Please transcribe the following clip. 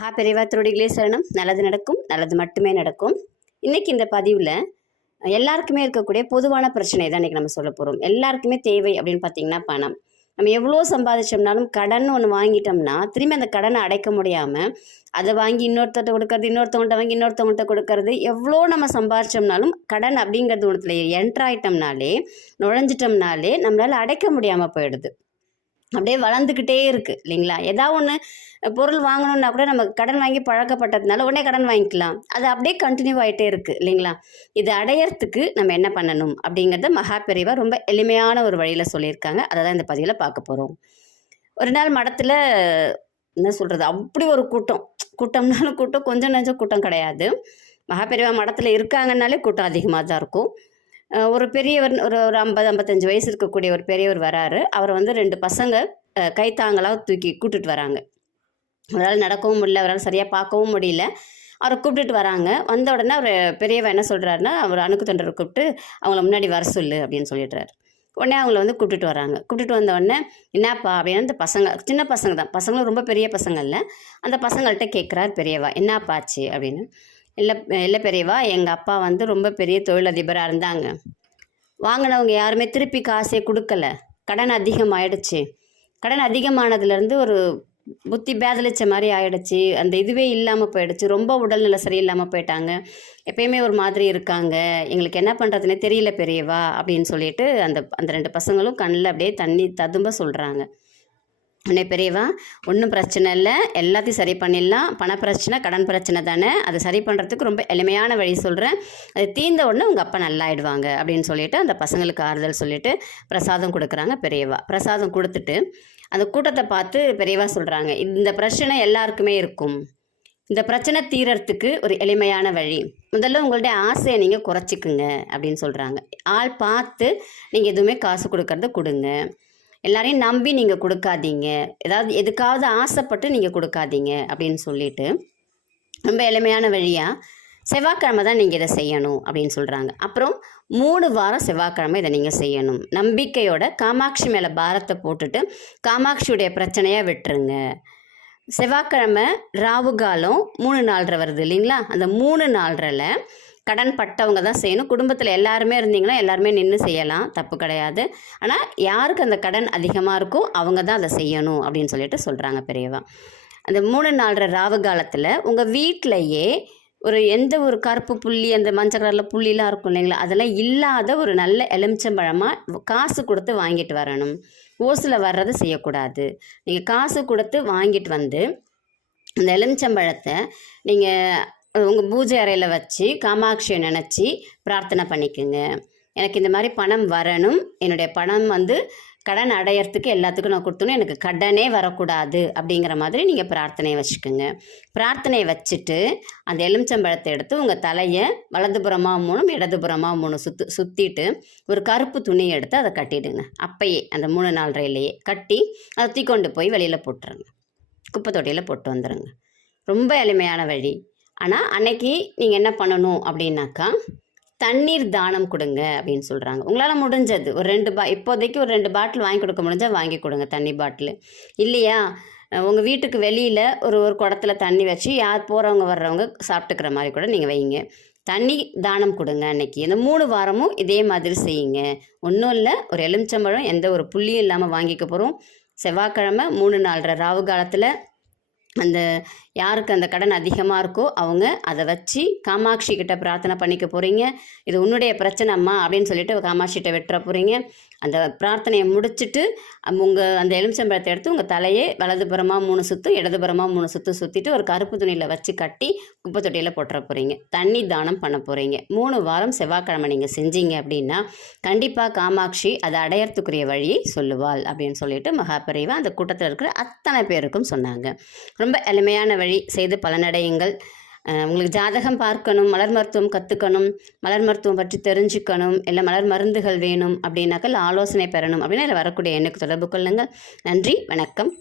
மகா பெரியவா திருடிகளே சரணம். நல்லது நடக்கும் நல்லது மட்டுமே நடக்கும். இன்றைக்கி இந்த பதிவில் எல்லாருக்குமே இருக்கக்கூடிய பொதுவான பிரச்சனை தான் இன்றைக்கி நம்ம சொல்ல போகிறோம் எல்லாருக்குமே தேவை அப்படின்னு பார்த்தீங்கன்னா பணம். நம்ம எவ்வளோ சம்பாதிச்சோம்னாலும் கடன் ஒன்று வாங்கிட்டோம்னா திரும்பி அந்த கடனை அடைக்க முடியாமல் அதை வாங்கி இன்னொருத்தட்ட கொடுக்கறது இன்னொருத்தவங்கள்ட்ட வாங்கி இன்னொருத்தவங்கள்ட்ட கொடுக்கறது எவ்வளோ நம்ம சம்பாதிச்சோம்னாலும் கடன் அப்படிங்கிறது ஒன்றுத்துல என்ட்ராயிட்டோம்னாலே நுழைஞ்சிட்டோம்னாலே நம்மளால் அடைக்க முடியாமல் போயிடுது. அப்படியே வளர்ந்துக்கிட்டே இருக்குது இல்லைங்களா? ஏதாவது ஒன்று பொருள் வாங்கணுன்னா கூட நம்ம கடன் வாங்கி பழக்கப்பட்டதுனால உடனே கடன் வாங்கிக்கலாம். அது அப்படியே கண்டினியூ ஆகிட்டே இருக்குது இல்லைங்களா? இது அடையறதுக்கு நம்ம என்ன பண்ணணும்? அப்படிங்கிறத மகா பெரியவா ரொம்ப எளிமையான ஒரு வழியில் சொல்லியிருக்காங்க. அதை தான் இந்த பதிவில் பார்க்க போகிறோம் ஒரு நாள் மடத்தில் என்ன சொல்கிறது அப்படி ஒரு கூட்டம். கூட்டம்னாலும் கூட்டம் கொஞ்சம் நஞ்சம் கூட்டம் கிடையாது. மகாபெரிவா மடத்தில் இருக்காங்கன்னாலே கூட்டம் அதிகமாக தான் இருக்கும். ஒரு பெரியவர் ஒரு ஒரு ஐம்பது ஐம்பத்தஞ்சு வயசு இருக்கக்கூடிய ஒரு பெரியவர் வராரு. அவர் வந்து ரெண்டு பசங்க கைத்தாங்களாக தூக்கி கூட்டுட்டு வராங்க. அவரால் நடக்கவும் முடியல அவரால் சரியாக பார்க்கவும் முடியல. அவரை கூப்பிட்டுட்டு வராங்க. வந்த உடனே அவர் பெரியவன் என்ன சொல்கிறாருன்னா அவர் அணுக்கு தொண்டரை கூப்பிட்டு அவங்கள முன்னாடி வர சொல்லு அப்படின்னு சொல்லிடுறாரு. உடனே அவங்கள வந்து கூப்பிட்டுட்டு வராங்க. கூப்பிட்டுட்டு வந்த உடனே என்னப்பா? அப்படின்னு அந்த பசங்க சின்ன பசங்க தான். பசங்களும் ரொம்ப பெரிய பசங்க இல்லை. அந்த பசங்கள்கிட்ட கேட்குறாரு பெரியவா என்னப்பாச்சு அப்படின்னு. இல்லை இல்லை பெரியவா எங்கள் அப்பா வந்து ரொம்ப பெரிய தொழிலதிபராக இருந்தாங்க. வாங்கினவங்க யாருமே திருப்பி காசே கொடுக்கல. கடன் அதிகமாயிடுச்சு கடன் அதிகமானதுலேருந்து ஒரு புத்தி பேதலிச்ச மாதிரி ஆயிடுச்சு. அந்த இதுவே இல்லாமல் போயிடுச்சு. ரொம்ப உடல்நிலை சரியில்லாமல் போயிட்டாங்க. எப்பயுமே ஒரு மாதிரி இருக்காங்க. எங்களுக்கு என்ன பண்ணுறதுனே தெரியல பெரியவா அப்படின்னு சொல்லிட்டு அந்த அந்த ரெண்டு பசங்களும் கண்ணில் அப்படியே தண்ணி ததும்ப சொல்கிறாங்க உடனே பெரியவா ஒன்றும் பிரச்சனை இல்லை. எல்லாத்தையும் சரி பண்ணிடலாம். பண பிரச்சனை கடன் பிரச்சனை தானே. அதை சரி பண்ணுறதுக்கு ரொம்ப எளிமையான வழி சொல்கிறேன் அது தீர்ந்த உடனே உங்கள் அப்பா நல்லாயிடுவாங்க அப்படின்னு சொல்லிட்டு அந்த பசங்களுக்கு ஆறுதல் சொல்லிட்டு பிரசாதம் கொடுக்குறாங்க பெரியவா. பிரசாதம் கொடுத்துட்டு அந்த கூட்டத்தை பார்த்து பெரியவா சொல்கிறாங்க இந்த பிரச்சனை எல்லாருக்குமே இருக்கும். இந்த பிரச்சனை தீரறதுக்கு ஒரு எளிமையான வழி. முதல்ல உங்களுடைய ஆசையை நீங்கள் குறைச்சிக்குங்க அப்படின்னு சொல்கிறாங்க ஆள் பார்த்து நீங்கள் எதுவுமே காசு கொடுக்கறத கொடுங்க. எல்லாரையும் நம்பி நீங்கள் கொடுக்காதீங்க. ஏதாவது எதுக்காவது ஆசைப்பட்டு நீங்கள் கொடுக்காதீங்க அப்படின்னு சொல்லிட்டு ரொம்ப எளிமையான வழியாக செவ்வாய்க்கிழமை தான் நீங்கள் இதை செய்யணும் அப்படின்னு சொல்கிறாங்க அப்புறம் மூணு வாரம் செவ்வாய்க்கிழமை இதை நீங்கள் செய்யணும். நம்பிக்கையோட காமாட்சி மேலே பாரத்தை போட்டுட்டு காமாட்சியுடைய பிரச்சனையாக விட்டுருங்க. செவ்வாய்க்கிழமை ராவு காலம் மூணு நாலரை வருது இல்லைங்களா? அந்த மூணு நாலரைல கடன் பட்டவங்க தான் செய்யணும். குடும்பத்தில் எல்லாருமே இருந்தீங்கன்னா எல்லாருமே நின்று செய்யலாம். தப்பு கிடையாது. ஆனால் யாருக்கு அந்த கடன் அதிகமாக இருக்கோ அவங்க தான் அதை செய்யணும் அப்படின்னு சொல்லிட்டு சொல்கிறாங்க பெரியவா. அந்த மூணு நாலரை ராவு காலத்தில் உங்கள் வீட்டிலையே ஒரு எந்த ஒரு கருப்பு புள்ளி அந்த மஞ்சள் கலரில் புள்ளிலாம் இருக்கும் இல்லைங்களா? அதெல்லாம் இல்லாத ஒரு நல்ல எலுமிச்சம்பழமாக காசு கொடுத்து வாங்கிட்டு வரணும். ஓசில் வர்றதை செய்யக்கூடாது. நீங்கள் காசு கொடுத்து வாங்கிட்டு வந்து அந்த எலுமிச்சம்பழத்தை நீங்கள் உங்கள் பூஜை அறையில் வச்சு காமாட்சியை நினச்சி பிரார்த்தனை பண்ணிக்கோங்க. எனக்கு இந்த மாதிரி பணம் வரணும். என்னுடைய பணம் வந்து கடன் அடையறதுக்கு எல்லாத்துக்கும் நான் கொடுத்தோன்னு எனக்கு கடனே வரக்கூடாது அப்படிங்கிற மாதிரி நீங்கள் பிரார்த்தனையை வச்சுக்கோங்க. பிரார்த்தனையை வச்சுட்டு அந்த எலுமிச்சம்பழத்தை எடுத்து உங்கள் தலையை வலதுபுறமாக மூணும் இடதுபுறமாக மூணு சுத்து சுற்றிட்டு ஒரு கருப்பு துணியை எடுத்து அதை கட்டிடுங்க. அப்பயே அந்த மூணு நாலரையிலேயே கட்டி அதை தூக்கி கொண்டு போய் வெளியில் போட்டுருங்க. குப்பை தொட்டியில் போட்டு வந்துடுங்க ரொம்ப எளிமையான வழி. ஆனால் அன்னைக்கு நீங்கள் என்ன பண்ணணும் அப்படின்னாக்கா தண்ணீர் தானம் கொடுங்க அப்படின்னு சொல்கிறாங்க உங்களால் முடிஞ்சது. ஒரு ரெண்டு பா இப்போதைக்கு ஒரு ரெண்டு பாட்டில் வாங்கி கொடுக்க முடிஞ்சால் வாங்கி கொடுங்க தண்ணி பாட்டில். இல்லையா? உங்கள் வீட்டுக்கு வெளியில் ஒரு ஒரு குடத்துல தண்ணி வச்சு யார் போகிறவங்க வர்றவங்க சாப்பிட்டுக்கிற மாதிரி கூட நீங்கள் வைங்க. தண்ணி தானம் கொடுங்க அன்னைக்கு. இந்த மூணு வாரமும் இதே மாதிரி செய்யுங்க. ஒன்றும் இல்லை ஒரு எலுமிச்சம்பழம் எந்த ஒரு புள்ளியும் இல்லாமல் வாங்கிக்க போகிறோம் செவ்வாய்க்கிழமை மூணு நாலரை ராவு காலத்தில் அந்த யாருக்கு அந்த கடன் அதிகமாக இருக்கோ அவங்க அதை வச்சு காமாட்சி கிட்ட பிரார்த்தனை பண்ணிக்க போகிறீங்க இது உன்னுடைய பிரச்சனை அம்மா அப்படின்னு சொல்லிட்டு காமாட்சிகிட்ட வெட்டுற போகிறீங்க அந்த பிரார்த்தனையை முடிச்சுட்டு உங்கள் அந்த எலுமிச்சம்பழத்தை எடுத்து உங்கள் தலையே வலதுபுறமாக மூணு சுற்றும் இடதுபுறமாக மூணு சுற்றும் சுற்றிட்டு ஒரு கருப்பு துணியில் வச்சு கட்டி குப்பை தொட்டியில் போட்டுற போகிறீங்க தண்ணி தானம் பண்ண போகிறீங்க மூணு வாரம் செவ்வாய்க்கிழமை நீங்கள் செஞ்சீங்க அப்படின்னா கண்டிப்பாக காமாட்சி அதை அடையறதுக்குரிய வழியை சொல்லுவாள் அப்படின்னு சொல்லிட்டு மகாபெரிவா அந்த கூட்டத்தில் இருக்கிற அத்தனை பேருக்கும் சொன்னாங்க. ரொம்ப எளிமையான வழி செய்து பலனடையுங்கள். உங்களுக்கு ஜாதகம் பார்க்கணும் மலர் மருத்துவம் கற்றுக்கணும் மலர் மருத்துவம் பற்றி தெரிஞ்சுக்கணும் இல்லை மலர் மருந்துகள் வேணும் அப்படின்னாக்கா ஆலோசனை பெறணும் அப்படின்னா இதில் வரக்கூடிய எண்ணுக்கு தொடர்பு கொள்ளுங்கள். நன்றி வணக்கம்.